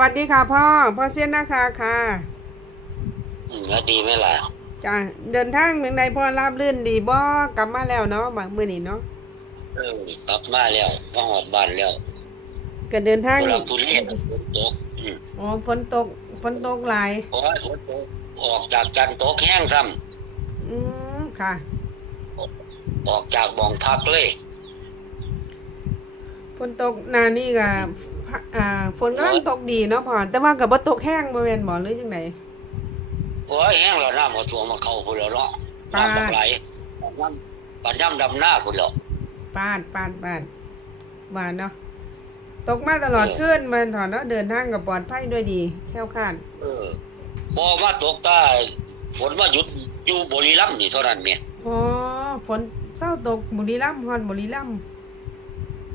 วัสดีค่ะพ่อ พ่อเสียนนะคะค่ะอืมแล้วดีไหมล่ะจ้ะเดินทางเมืองใดพ่อราบรื่นดีบ่กลับมาแล้วเนาะมามื้อนี้เนาะเออกลับมาแล้วมาหอดบ้านแล้วก็เดินทางเราทุเรียนฝนตกอืมอ๋อฝนตกฝนตกหลายโอ้ยฝนตกออกจากจันทร์ตกแห้งซ้อืมค่ะำออกจากบ่องพักเลยฝนตกหนานี่ก็ อ่าฝนกำลังตกดีเนาะพ่อแต่ว่าก็บ่ตกแห้งบ่แม่นบ่หรือจังไดโอ้ยแห้งแล้วน้ำมาท่วมมาเข้าพุ่นแล้วเนาะปาดน้ำบักไหลน้ำปัดย่ำดำหน้าพุ่นแล้วปาดปาดปาดว่าเนาะตกมาตลอดคืนมันถอนเนาะเดินทางก็ปลอดภัยด้วยดีแคล้วคลาดเออบ่มาตกใต้ฝนมาหยุดอยู่บุรีรัมย์นี่เท่านั้นแม่อ๋อฝนเศร้าตกบุรีรัมย์ฮอนบุรีรัมย์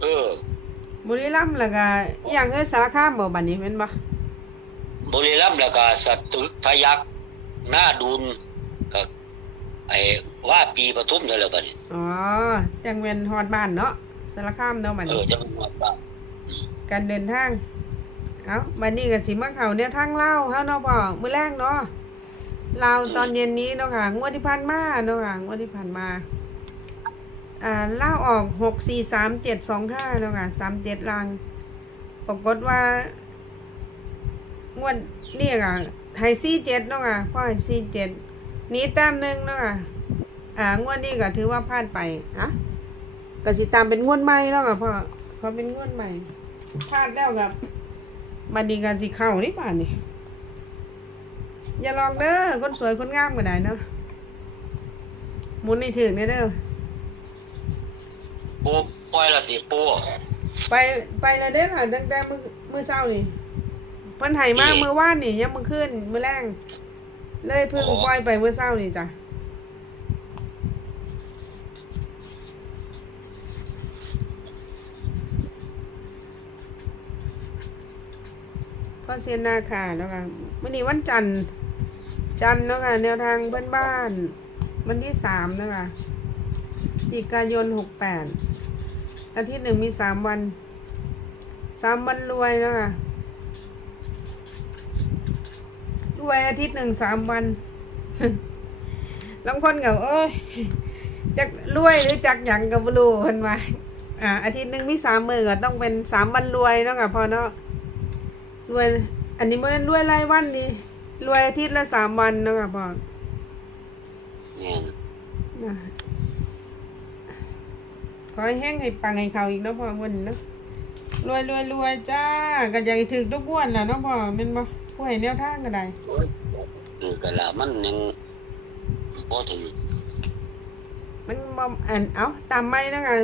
เออ บุรีรัมย์แล้วก็อหย่างเอ้ยสารคามบ่บัดนี้แม่นบ่บุรีรัมย์แล้วก็สตึกพยักหน้าดุนกับไอ้ว่าปีปทุมนั่นแหละบัดนี้อ๋อจังแม่นฮอดบ้านเนาะสารคามเนาะบัดเออนี้จะเป็นว่าบ้านการเดินทางเอ้าบัดนี้ก็สิมาเข้าแนวทางเล่าวเฮาเนาะพ่อมื้อแรกเนาะลาวตอนเย็นนี้เนาะค่ะงวดที่ผ่านมาเนาะค่ะงวดที่ผ่านมา อ่าเล่าออก643725เนาะค่ะ37ลางปรากฏว่างวดนี่ค่ะไฮซี่เจ็ดเนาะค่ะพ่อไฮซี่เจ็ดนี้แต้มหนึ่งเนาะค่ะอ่างวดนี้ก็ถือว่าพลาดไปอะก็สิตามเป็นงวดใหม่เนาะค่ะพ่อเพราะเป็นงวดใหม่พลาดแล้วกับบัดนี้ก็สิเข้านี่ป่านนี่อย่าลองเด้อคนสวยคนงามก็ได้เนาะมุนให้ถึงเด้อเด้อ ปูปล่อยละติปูไปไปแล้วเด้อค่ะตั้งแต่มื้อมื้อเช้านี่เพิ่นไห้มามื้อวานนี่ยังมื้อคืนมื้อแรงเลยเพิ่งปล่อยไปมื้อเช้านี่จ้ะพ่อเซียนนาค่ะแล้วค่ะวันนี้วันจันทร์จันทร์เนาะค่ะแนวทางเพื่อนบ้าน วันที่สามเนาะคะ อีกกายนหกแปดอาทิตย์หนึ่งมีสามวันสามวันรวยเนาะคะรวยอาทิตย์หนึ่งสามวันลองคนกับเอ้ยจักรวยหรือจักหยังกับบลูเพิ่นว่าอ่าอาทิตย์หนึ่งมีสามมือก็ต้องเป็นสามวันรวยเนาะค่ะพอเนาะรวย อันนี้มันรวยรายวันนี่รวยอาทิตย์ละสามวันเนาะค่ะพ่อเนี่ยนะขอ ให้แห้งให้ปังให้เขาอีกเนาะพ่อวันนี้เนาะรวยรวยรวยจ้าก็อยากให้ถือทุกงวันแหละเนาะพ่อแม่นบ่ผู้ให้แนวทางก็ได้คือกันละมันยังบ่ถึงมันบ่อันเอาตามไม่นะคะ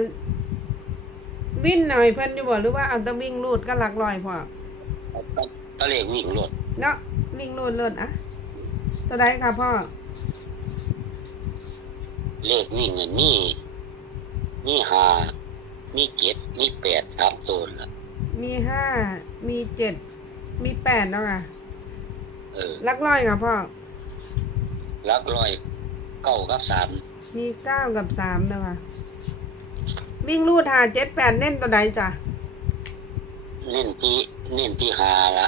วิ่นหน่อยเพิ่นอยู่บ่หรือว่าเอาแตะวิ่งรูดก็หลักร้อยพ่อตะเลขวิ่งรถเนาะวิ่งรูดเลิศอะตัวใดค่ะพ่อเลขวิ่งเงินมี มีหามีเจ็ดมีแปดสามตัวละมีห้า มีเจ็ด มีแปดเนาะค่ะเออหลักร้อยค่ะพ่อลักร้อยเก้ากับสามมีเก้ากับสามนะคะวิ่งรูดหาเจ็ดแปดเน้นตัวใดจ้ะเน้นที่เน้นที่หาละ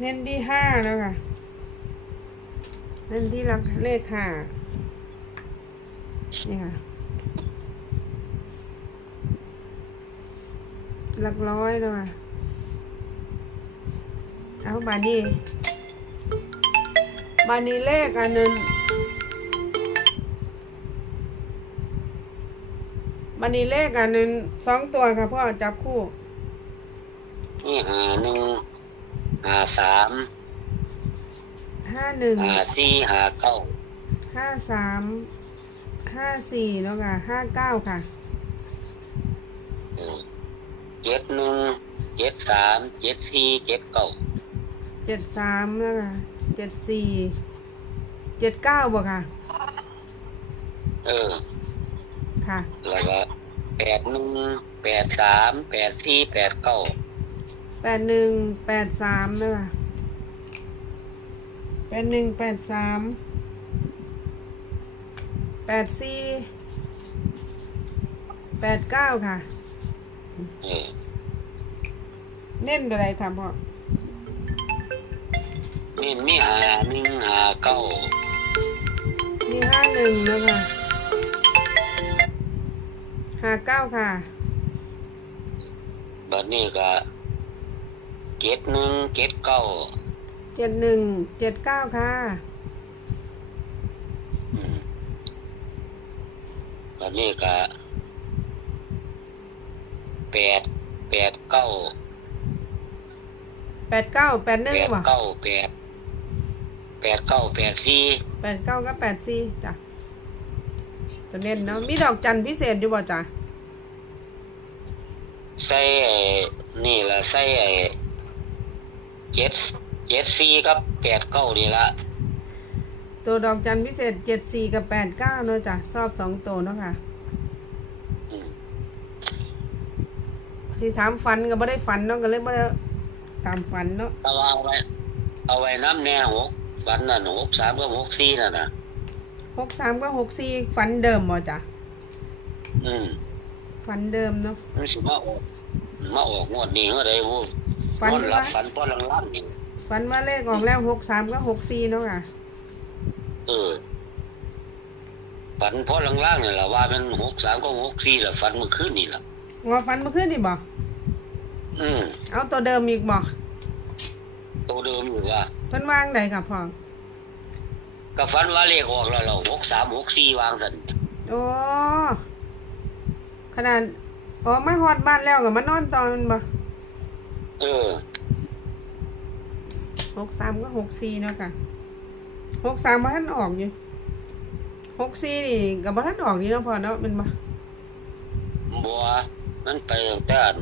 เน้นที่ห้าแล้วค่ะเน้นที่ลักเลขห้านี่ค่ะ หลักร้อยแล้วค่ะเอาบานี้บานี้เลขอันนึงบานี้เลขอันนึงสองตัวค่ะพ่อจับคู่มีหาหนึ่งหาสามห้าหนึ่งหาสี่หาเก้าห้าสามห้าสี่แล้วค่ะห้าเก้าค่ะ เออเจ็ดหนึ่งเจ็ดสามเจ็ดสี่เจ็ดเก้าเจ็ดสามแล้วค่ะเจ็ดสี่เจ็ดเก้าบ่ค่ะ เออ ค่ะ แล้วก็แปดหนึ่งแปดสามแปดสี่แปดเก้าแปดหนึ่งแปดสามแล้วค่ะแปดหนึ่งแปดสามแปดสี่แปดเก้าค่ะเออเน้นอะไรค่ะพ่อนี่มีหาหนึ่งหาเก้ามีห้าหนึ่งแล้วค่ะห้าเก้าค่ะ บัดนี้ก็เจ็ดหนึ่งเจ็ดเก้าเจ็ดหนึ่งเจ็ดเก้าค่ะ อืมบัดนี้ก็ แปดแปดเก้าแปดเก้าแปดหนึ่งแปดบ่เก้าแปดแปดเก้าแปดสี่แปดเก้าก็แปดสี่จ้ะตัวเน้นเนาะมีดอกจันพิเศษอยู่บ่จ้ะใส่ไอ้นี่ละใส่ไอ้เจ็ดเจ็ดสี่กับแปดเก้านี่ละตัวดอกจันพิเศษเจ็ดสี่กับแปดเก้าเนาะจ้ะชอบสองตัวเนาะค่ะ อืม สิถามฝันก็บ่ได้ฝันเนาะก็เลยบ่ได้ตามฝันเนาะเอาเอาไว้ เอาไว้น้ำแน่หกวันนั่นหกสามกับหกสี่นั่นน่ะหกสามก็หกสี่ฝันเดิมบ่จ้ะอืมฝันเดิมเนาะมันสิมาออกมาออกงวดนี้เฮ้ยได้วูฝันนอนหลัว่าบฝันพอหลังๆนี่ฝันว่าเลขออกแล้วหกสามก็หกสี่เนาะค่ะเออฝันพอหลังๆนี่ล่ะว่ามันหกสามก็หกสี่ล่ะฝันเมื่อคืนนี่ล่ะ ว่าฝันเมื่อคืนนี่บ่อืมเอาตัวเดิมอีกบ่ตัวเดิมอยู่ว่าเพิ่นวางใดกับพ่อก็ฝันว่าเลขออกแล้วเราหกสามหกสี่วางสันโอ้ขนาดอ๋อมาฮอดบ้านแล้วก็มานอนตอนมันบ่เออหกสามก็หกสี่เนาะค่ะหกสามบ่ทันออกอยู่หกสี่นี่ก็บ่ทันออกนี่เนาะพ่อเนาะแมันบ่บัว มันไปตั้งแต่อัน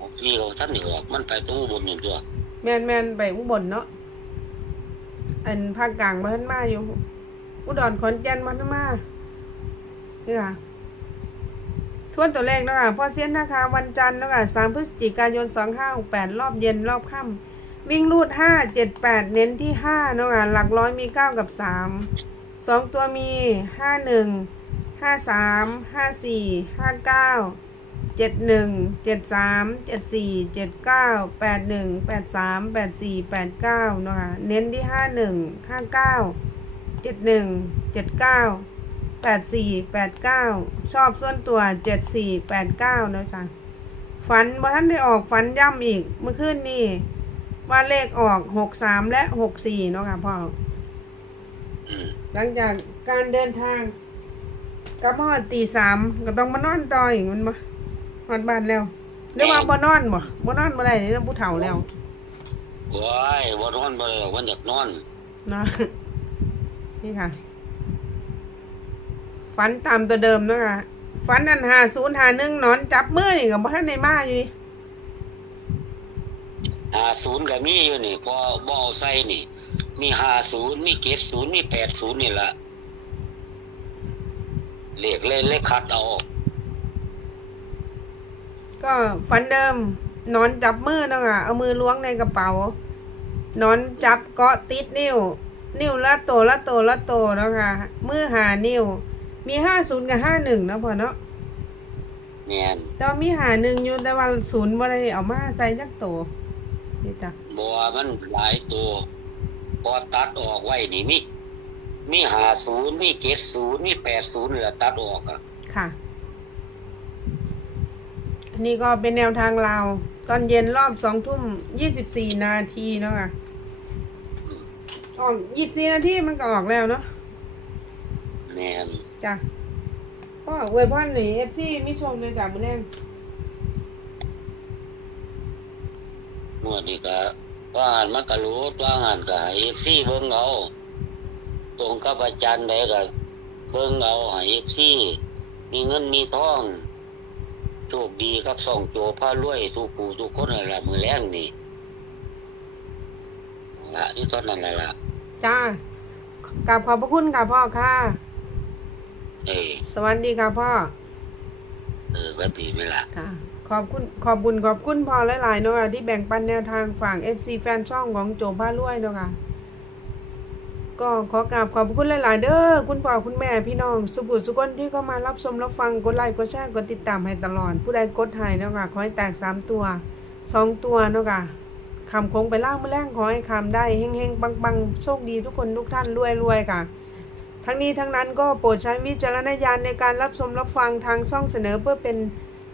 หกสี่เขาท่านนี่ออกมันไปตู้บนอยู่ตัวแมนแมนไปอุบลเนาะอันภาคกลางบ่ทันมาอยู่ อุดรขอนแก่นบ่ทันมานี่ค่ะทวนตัวเลขเนาะคะพอเซียนนะคะ วันจันทร์เนาะคะ3พฤศจิกายน2568รอบเย็นรอบค่ำวิ่งรูด5 7 8เน้นที่5เนาะคะหลักร้อยมี9กับ3 2ตัวมี51 53 54 59 71 73 74 79 81 83 84 89เนาะคะเน้นที่51 59 71 79แปดสี่แปดเก้าชอบส่วนตัวเจ็ดสี่แปดเก้านะจ๊ะฝันบ่ท่านได้ออกฝันย่ำอีกเมื่อคืนนี่ว่าเลขออกหกสามและหกสี่เนาะค่ะพ่ออืมหลังจากการเดินทาง กลับพ่อตีสามก็ต้องมานอนต่ออีกมันมาฮอดบ้านแล้วหรือว่าบ่นอนบ่บ่นอนบ่ได้นี่นะผู้เฒ่าแล้วว้ายบ่นอนบ่ได้หรอกวันอยากนอนนะนี่ค่ะ ฝันตามตัวเดิมเนาะคะฝันอันหาศูนย์หาหนึ่งนอนจับมือนี่กับพ่ท่านในมาอยู่นี่หาศูนย์ก็มีอยู่นี่พอบ่เอาใส่นี่ มีห้าศูนย์มีเจ็ดศูนย์มีแปดศูนย์นี่ละ เลขเล่นเลขคัดเอาก็ฝันเดิม นอนจับมือเนาะค่ะ เอามือล้วงในกระเป๋า นอนจับเกาะติดนิ้ว นิ้วละโตละโตละโตเนาะค่ะมือหานิ้ว มีห้าศูนย์กับห้าหนึ่งเนาะพอเนาะแม่นแต่ว่ามีหาหนึ่งอยู่แต่ว่าศูนย์บ่ได้เอามาใส่จักโตนี่จ้ะบัวมันหลายตัวพอตัดออกไว้นี่มี มีหาศูนย์มีเจ็ดศูนย์มีแปดศูนย์เหลือตัดออกอะค่ะ อันนี้ก็เป็นแนวทางเราวตอนเย็นรอบสองทุ่มยี่สิบสี่นาทีเนาะค่ะออกยี่สิบสี่นาทีมันก็ออกแล้วเนาะแม่นจ้ะพ่ออวยพรหน่อยเอฟซีมิชมเลยจ้ะมือแรงงวดนี้ก็ว่าหันมันก็รู้ว่าหันก็ให้ FC เบิ่งเอา ตรงกับอาจารย์ใดก็เบิ่งเอาให้ FC มีเงินมีทองโชคดีครับส่องโจพารวยทุกผู้ทุกคนนั่นล่ะมือแรงนี่ละนี่ตอนนั้นแหละล่ะจ้ากราบขอบพระคุณค่ะพ่อค่ะเอ้ยสวัสดีค่ะพ่อ เออก็ดีไหมล่ะค่ะ ขอบคุณขอบบุญขอบคุณพ่อหลายๆเนาะค่ะที่แบ่งปันแนวทางฝั่ง FC แฟนช่องของโจพารวยเนาะค่ะ ก็ขอกราบขอบคุณหลาย ๆ เด้อคุณพ่อคุณแม่พี่น้อง สุบุสุคนที่เข้ามารับชมรับฟังกดไลค์กดแชร์กดติดตามให้ตลอด ผู้ใดกดให้เนาะค่ะขอให้แตกสามตัวสองตัวเนาะค่ะคำคงไปล่างมาแรงขอให้คำได้เฮงเฮงปังปังๆโชคดีทุกคนทุกท่านรวยรวยค่ะ ทั้งนี้ทั้งนั้นก็โปรดใช้วิจารณญาณในการรับชมรับฟังทางช่องเสนอเพื่อเป็น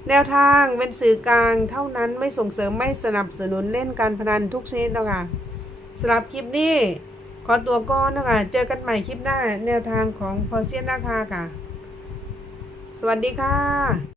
แนวทางเป็นสื่อกลางเท่านั้นไม่ส่งเสริมไม่สนับสนุนเล่นการพนันทุกชนิดนะคะสำหรับคลิปนี้ ขอตัวก่อนนะคะเจอกันใหม่คลิปหน้าแนวทางของพอเซียนนาคาค่ะ สวัสดีค่ะ